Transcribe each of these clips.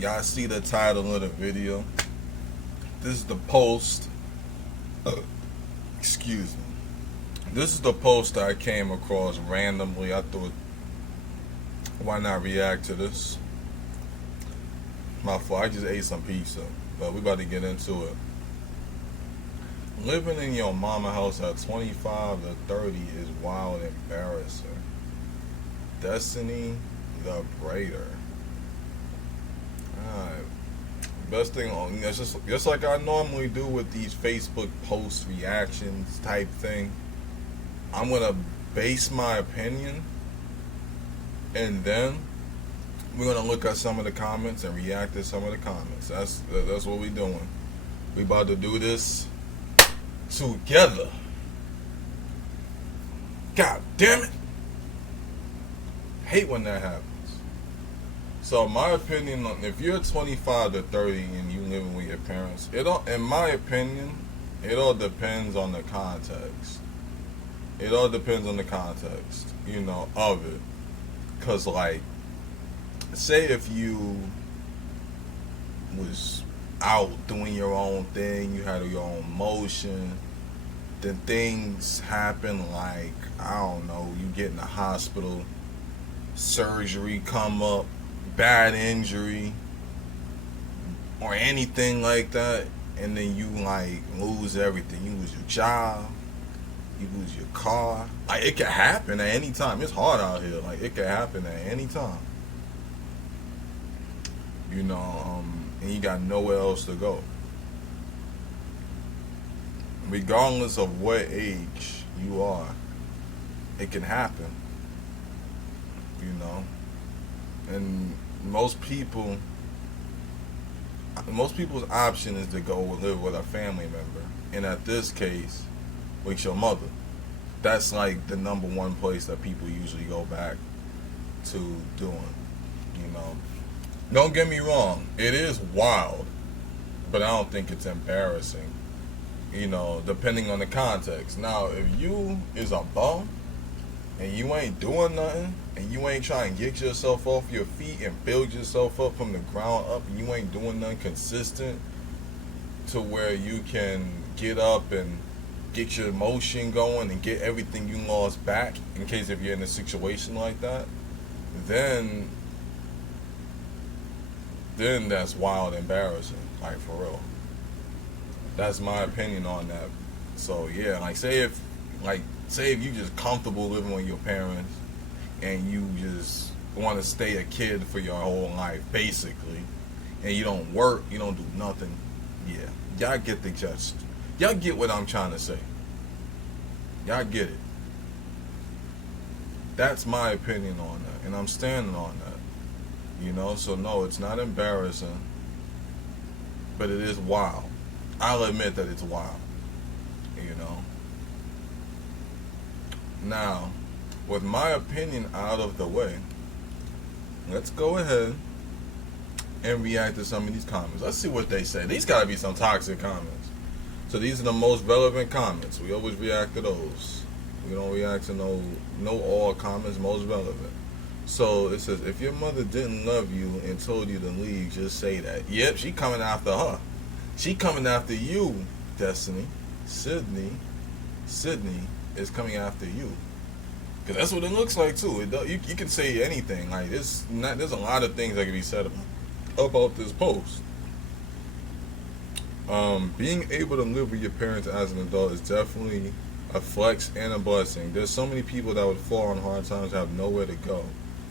Y'all see the title of the video. This is the post. Excuse me. This is the post that I came across randomly. I thought, why not react to this? My fault. I just ate some pizza, but we about to get into it. Living in your mama house at 25 to 30 is wild and embarrassing. Destiny the Braider. Alright. Best thing on it's just like I normally do with these Facebook post reactions type thing. I'm gonna base my opinion, and then we're gonna look at some of the comments and react to some of the comments. That's what we're doing. We about to do this together. God damn it! Hate when that happens. So my opinion on if you're 25 to 30 and you living with your parents, in my opinion, it all depends on the context. It all depends on the context, of it. Cause like, say if you was out doing your own thing, you had your own motion, then things happen like, I don't know, you get in the hospital, surgery come up, bad injury, or anything like that, and then you like lose everything. You lose your job, you lose your car. Like, it could happen at any time. It's hard out here. Like, it could happen at any time. And you got nowhere else to go. Regardless of what age you are, it can happen. And most people's option is to go live with a family member, and at this case, with your mother. That's like the number one place that people usually go back to doing. Don't get me wrong, it is wild, but I don't think it's embarrassing. Depending on the context. Now, if you is a bum and you ain't doing nothing, and you ain't trying to get yourself off your feet and build yourself up from the ground up, and you ain't doing nothing consistent to where you can get up and get your emotion going and get everything you lost back, in case if you're in a situation like that, then that's wild and embarrassing, like, for real. That's my opinion on that. So yeah, like say if you just comfortable living with your parents and you just want to stay a kid for your whole life, basically, and you don't work, you don't do nothing, yeah, y'all get the gist. Y'all get what I'm trying to say. Y'all get it. That's my opinion on that, and I'm standing on that. So no, it's not embarrassing, but it is wild. I'll admit that it's wild. Now, with my opinion out of the way, let's go ahead and react to some of these comments. Let's see what they say. These gotta be some toxic comments. So these are the most relevant comments. We always react to those. We don't react to no all comments, most relevant. So it says, if your mother didn't love you and told you to leave, just say that. Yep, she coming after her. She coming after you, Destiny. Sydney is coming after you. Because that's what it looks like too. You can say anything. Like, there's a lot of things that can be said about this post. Being able to live with your parents as an adult is definitely a flex and a blessing. There's so many people that would fall on hard times, have nowhere to go.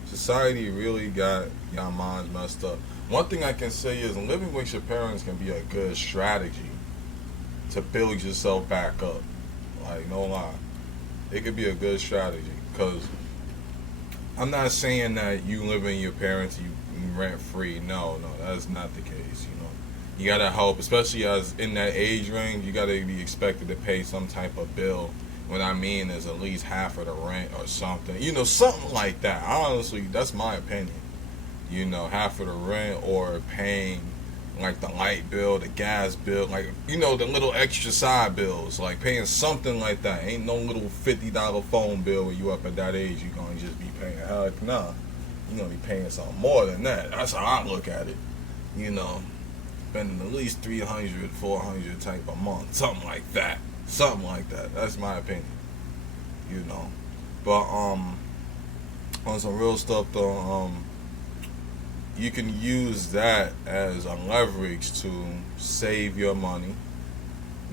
Society really got y'all minds messed up. One thing I can say is living with your parents can be a good strategy to build yourself back up. Like, no lie. It could be a good strategy, because I'm not saying that you live in your parents, you rent free. No, that's not the case. You gotta help, especially as in that age range. You gotta be expected to pay some type of bill. What I mean is at least half of the rent or something. Something like that. Honestly, that's my opinion. Half of the rent, or paying like the light bill, the gas bill, like, the little extra side bills, like paying something like that. Ain't no little $50 phone bill when you up at that age, you're going to just be paying. Heck nah. You're going to be paying something more than that. That's how I look at it. you know, spending at least 300, 400 type a month, something like that. Something like that. That's my opinion, you know. But on some real stuff though, you can use that as a leverage to save your money,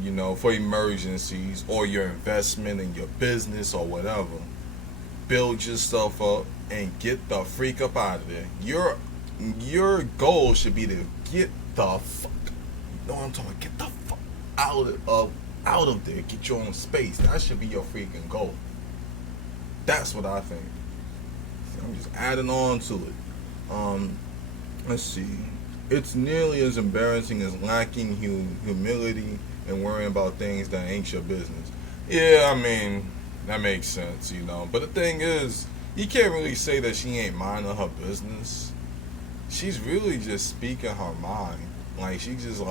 you know, for emergencies or your investment in your business or whatever. Build yourself up and get the freak up out of there. Your goal should be to get the fuck. You know what I'm talking about? Get the fuck out of there. Get your own space. That should be your freaking goal. That's what I think. I'm just adding on to it. Let's see. It's nearly as embarrassing as lacking humility and worrying about things that ain't your business. Yeah, I mean, that makes sense, you know. But the thing is, you can't really say that she ain't minding her business. She's really just speaking her mind. Like, she's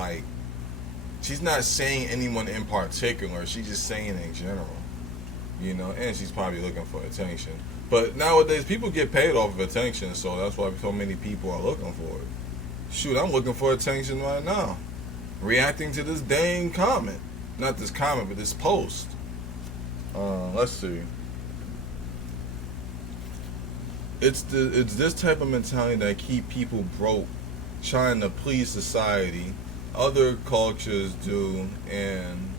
not saying anyone in particular. She's just saying in general, you know. And she's probably looking for attention. But nowadays, people get paid off of attention, so that's why so many people are looking for it. Shoot, I'm looking for attention right now. Reacting to this dang comment. Not this comment, but this post. Let's see. It's this type of mentality that keep people broke, trying to please society. Other cultures do, and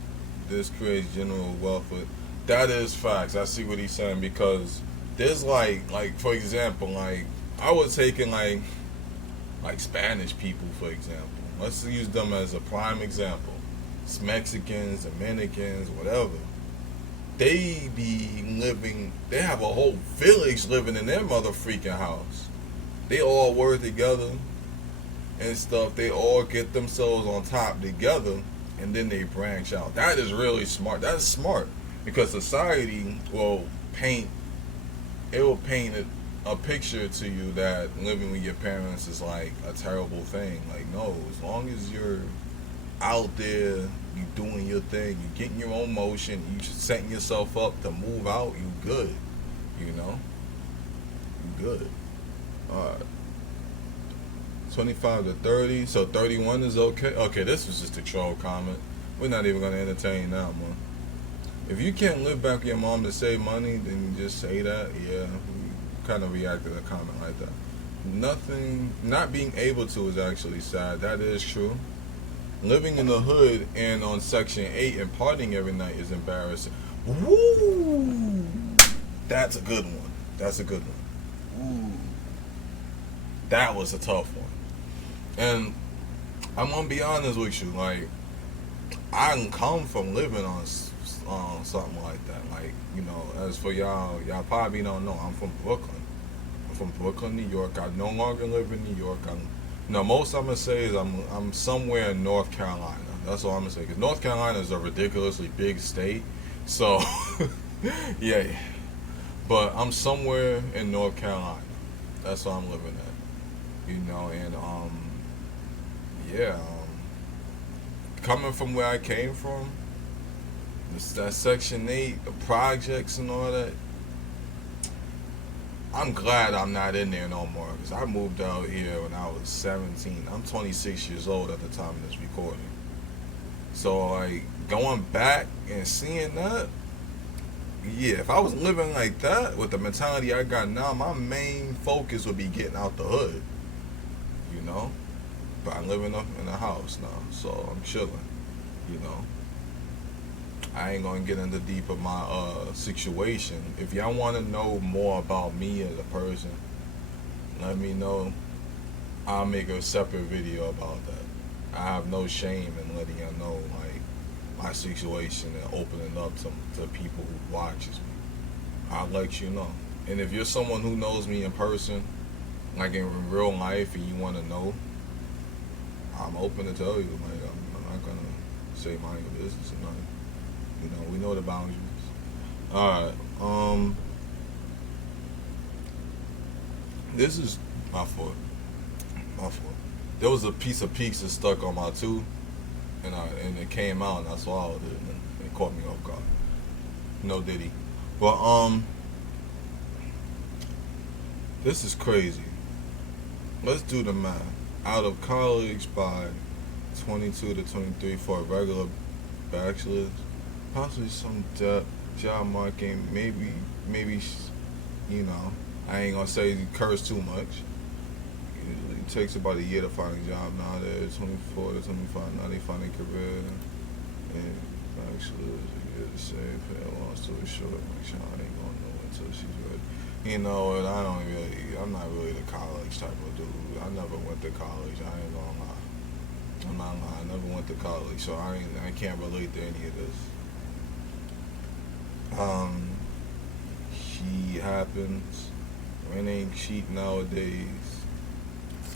this creates general welfare. That is facts. I see what he's saying, because there's like for example, like I was taking like Spanish people, for example. Let's use them as a prime example. It's Mexicans, Dominicans, whatever. They have a whole village living in their mother freaking house. They all work together and stuff. They all get themselves on top together, and then they branch out. That is really smart. That's smart, because society will paint a picture to you that living with your parents is like a terrible thing. Like, no, as long as you're out there, you doing your thing, you getting your own motion, you setting yourself up to move out, you good. You know? You good. Alright. 25 to 30, so 31 is okay. Okay, this was just a troll comment. We're not even gonna entertain that one. If you can't live back with your mom to save money, then you just say that. Yeah, kind of reacted to a comment like that. Not being able to is actually sad. That is true. Living in the hood and on Section 8 and partying every night is embarrassing. Woo! That's a good one. That's a good one. Ooh. That was a tough one. And I'm gonna be honest with you, like, I come from living on something like that. Like, you know, as for y'all probably don't know, I'm from Brooklyn. I'm from Brooklyn, New York. I no longer live in New York. Most I'm gonna say is I'm somewhere in North Carolina. That's all I'm gonna say. Because North Carolina is a ridiculously big state. So, yeah. But I'm somewhere in North Carolina. That's where I'm living at. You know, and yeah. Coming from where I came from, that Section 8, the projects and all that, I'm glad I'm not in there no more, because I moved out here when I was 17. I'm 26 years old at the time of this recording. So, like, going back and seeing that, yeah, if I was living like that with the mentality I got now, my main focus would be getting out the hood, you know? But I'm living up in a house now, so I'm chilling, you know? I ain't gonna get into deep of my situation. If y'all want to know more about me as a person, let me know. I'll make a separate video about that. I have no shame in letting y'all know, like, my situation and opening up to people who watches me. I'll let you know. And if you're someone who knows me in person, like in real life, and you want to know, I'm open to tell you. Like, I'm not gonna say mind your business or nothing. You know, we know the boundaries. Alright, this is my fault. My fault. There was a piece of pizza stuck on my tooth, and it came out, and I swallowed it, and it caught me off guard. No diddy. But this is crazy. Let's do the math. out of college by 22 to 23 for a regular bachelor's, possibly some job market, maybe, you know, I ain't gonna say curse too much. Usually it takes about a year to find a job nowadays, 24 to 25, now they find a career, and bachelor's, you get the same pay, long story short, like, Sean ain't gonna know until she's ready. You know, and I'm not really the college type of dude. I never went to college, I ain't gonna lie. I'm not lying. I never went to college, so I can't relate to any of this. She happens. Rent ain't cheap nowadays.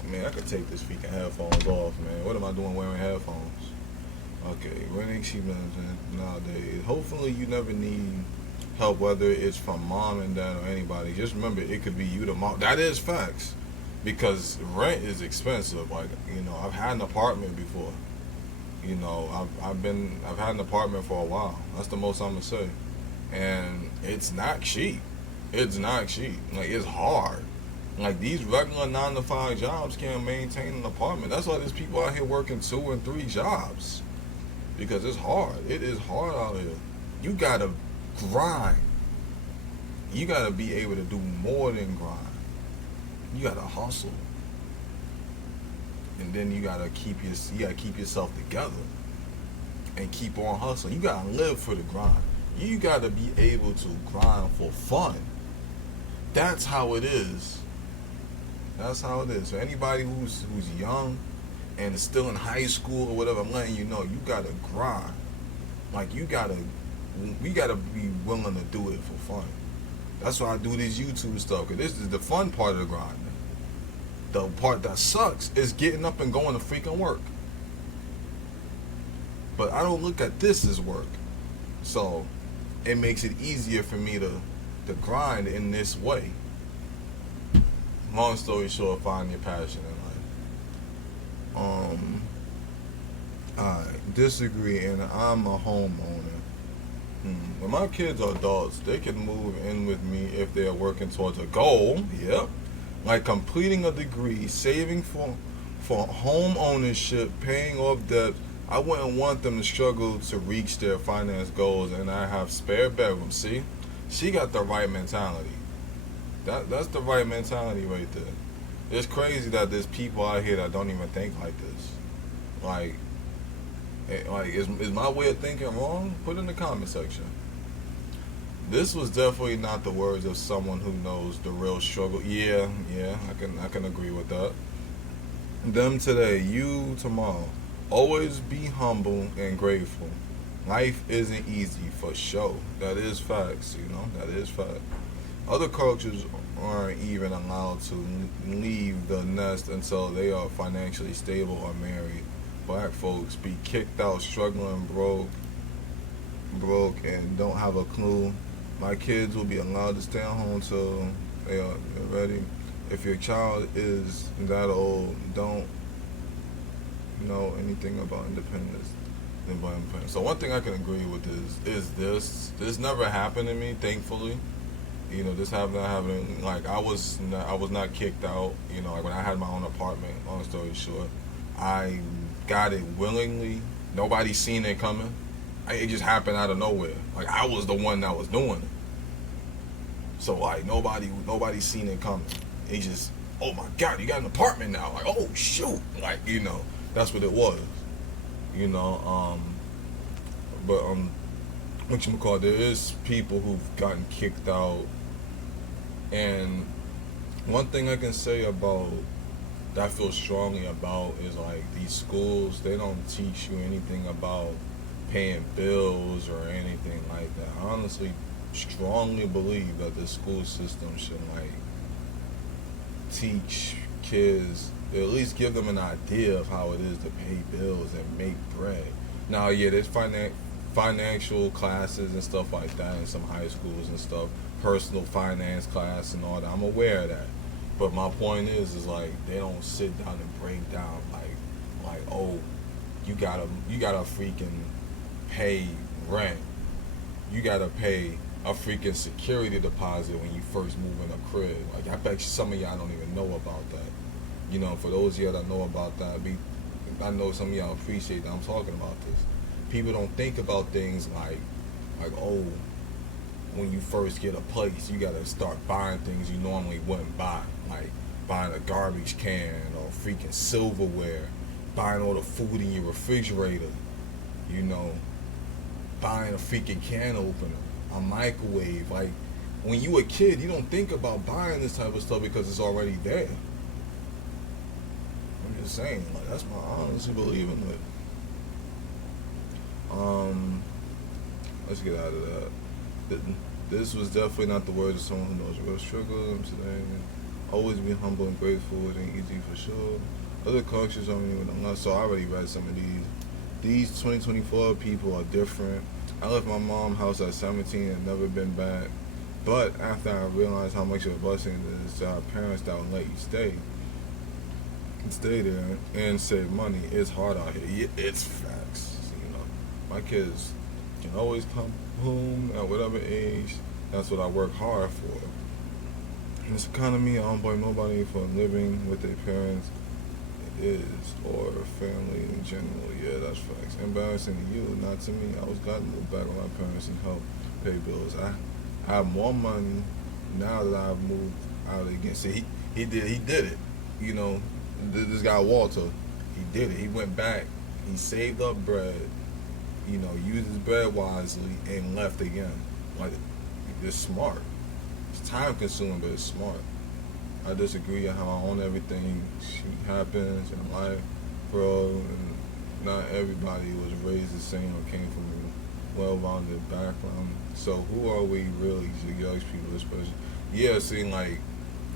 Man, I could take this freaking headphones off, man. What am I doing wearing headphones? Okay, rent ain't cheap nowadays. Hopefully, you never need help, whether it's from mom and dad or anybody. Just remember, it could be you, the mom. That is facts, because rent is expensive. Like, you know, I've had an apartment before. You know, I've had an apartment for a while. That's the most I'm gonna say, and it's not cheap. It's not cheap. Like, it's hard. Like, these regular 9 to 5 jobs can't maintain an apartment. That's why there's people out here working 2 and 3 jobs, because it's hard. It is hard out here. You gotta grind. You gotta be able to do more than grind. You gotta hustle, and then you gotta keep yourself together and keep on hustling. You gotta live for the grind. You gotta be able to grind for fun. That's how it is. That's how it is. So anybody who's young and is still in high school or whatever, I'm letting you know, you gotta grind. Like, we gotta be willing to do it for fun. That's why I do this YouTube stuff, because this is the fun part of the grind. The part that sucks is getting up and going to freaking work. But I don't look at this as work. So it makes it easier for me to grind in this way. Long story short, find your passion in life. I disagree, and I'm a homeowner. When my kids are adults, they can move in with me if they are working towards a goal. Yep. Like completing a degree, saving for home ownership, paying off debt. I wouldn't want them to struggle to reach their finance goals, and I have spare bedrooms. See, she got the right mentality. That's the right mentality right there. It's crazy that there's people out here that don't even think like this. Like is my way of thinking wrong? Put in the comment section. This was definitely not the words of someone who knows the real struggle. Yeah, I can agree with that. Them today, you tomorrow. Always be humble and grateful. Life isn't easy for sure. That is facts, that is fact. Other cultures aren't even allowed to leave the nest until they are financially stable or married. Black folks be kicked out, struggling, broke, and don't have a clue. My kids will be allowed to stay at home till they're ready. If your child is that old, don't know anything about independence. So one thing I can agree with is this never happened to me, thankfully. This happened. Like I was not kicked out. Like when I had my own apartment. Long story short, I got it willingly. Nobody seen it coming. It just happened out of nowhere. Like I was the one that was doing it. So like nobody seen it coming. It just, oh my God, you got an apartment now. Like, oh shoot. Like that's what it was. But there is people who've gotten kicked out. And one thing I can say about that I feel strongly about is like these schools, they don't teach you anything about paying bills or anything like that. I honestly strongly believe that the school system should like teach kids, at least give them an idea of how it is to pay bills and make bread. Now, yeah, there's financial classes and stuff like that in some high schools and stuff, personal finance class and all that. I'm aware of that. But my point is like they don't sit down and break down like oh, you gotta freaking pay rent. You gotta pay a freaking security deposit when you first move in a crib. Like I bet some of y'all don't even know about that. For those of y'all that know about that, I know some of y'all appreciate that I'm talking about this. People don't think about things like oh, when you first get a place, you gotta start buying things you normally wouldn't buy, like buying a garbage can or freaking silverware, buying all the food in your refrigerator, you know, buying a freaking can opener, a microwave. Like when you a kid, you don't think about buying this type of stuff because it's already there. I'm just saying, like that's my honest belief in it. Let's get out of that. This was definitely not the words of someone who knows real struggle. I'm saying, always be humble and grateful. It ain't easy for sure. Other cultures, I mean, I'm not. So I already read some of these. These 2024 people are different. I left my mom's house at 17 and never been back. But after I realized how much of a blessing it is to our parents that would let you stay there and save money, it's hard out here. It's facts. My kids can always come home at whatever age. That's what I work hard for. In this economy, I don't blame nobody for living with their parents is or family in general. Yeah, that's facts. Embarrassing to you, not to me. I was glad to move back with my parents and help pay bills. I have more money now that I've moved out again. See, he did it. This guy Walter, he did it. He went back. He saved up bread. Used his bread wisely and left again. Like, it's smart. It's time consuming, but it's smart. I disagree on how I own everything. Shit happens in life, bro. And not everybody was raised the same or came from a well-rounded background. So who are we really to judge people, especially? Yeah,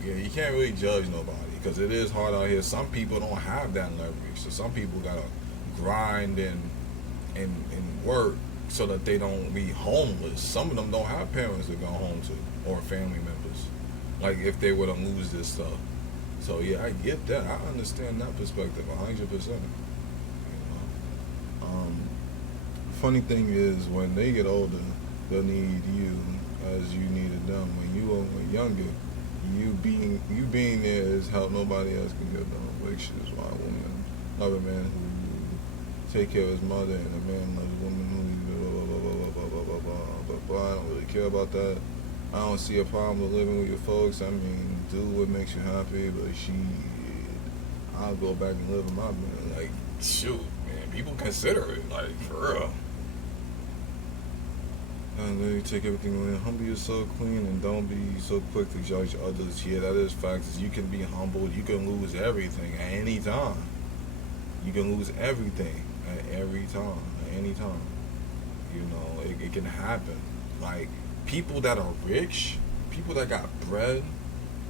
you can't really judge nobody because it is hard out here. Some people don't have that leverage, so some people gotta grind and work so that they don't be homeless. Some of them don't have parents to go home to or family members. Like if they were to lose this stuff. So yeah, I get that. I understand that perspective 100%. Funny thing is when they get older, they'll need you as you needed them. When you were younger, you being there is how nobody else can give them, which is why women love a man who take care of his mother, and a man loves a woman who I don't really care about that. I don't see a problem with living with your folks. I mean, do what makes you happy, but I'll go back and live with my man. Like, shoot, man, people consider it, like, for real. And then you take everything away. Humble yourself, clean, and don't be so quick to judge others. Yeah, that is facts. You can be humbled. You can lose everything at any time. You can lose everything at every time, at any time. It can happen. Like, people that are rich, people that got bread,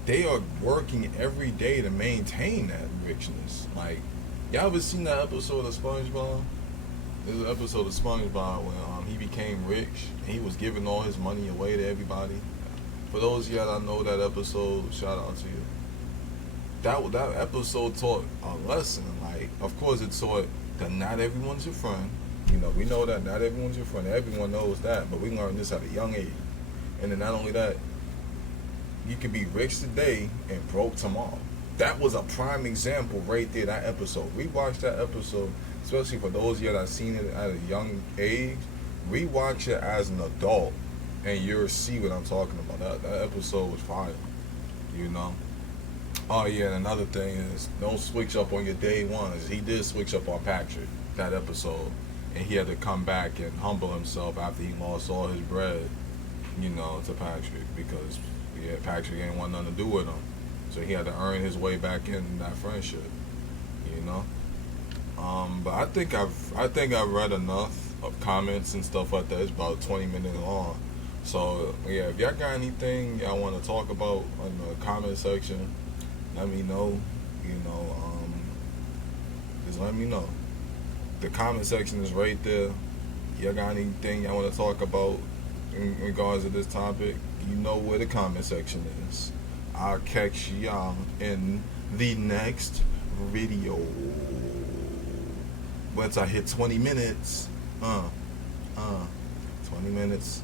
they are working every day to maintain that richness. Like, y'all ever seen that episode of SpongeBob? There's an episode of SpongeBob when he became rich and he was giving all his money away to everybody. For those of y'all that know that episode, shout out to you. That episode taught a lesson. Like, of course, it taught that not everyone's your friend. We know that not everyone's your friend. Everyone knows that, but we learned this at a young age. And then not only that, you can be rich today and broke tomorrow. That was a prime example right there, that episode. Rewatch that episode, especially for those of you that seen it at a young age. Rewatch it as an adult, and you'll see what I'm talking about. That episode was fire, Oh yeah, and another thing is, don't switch up on your day ones. He did switch up on Patrick, that episode. And he had to come back and humble himself after he lost all his bread, to Patrick. Because, Patrick ain't want nothing to do with him. So he had to earn his way back in that friendship, But I think I've read enough of comments and stuff like that. It's about 20 minutes long. So, yeah, if y'all got anything y'all want to talk about in the comment section, let me know. Just let me know. The comment section is right there. Y'all got anything y'all want to talk about in regards to this topic? You know where the comment section is. I'll catch y'all in the next video. Once I hit 20 minutes. 20 minutes.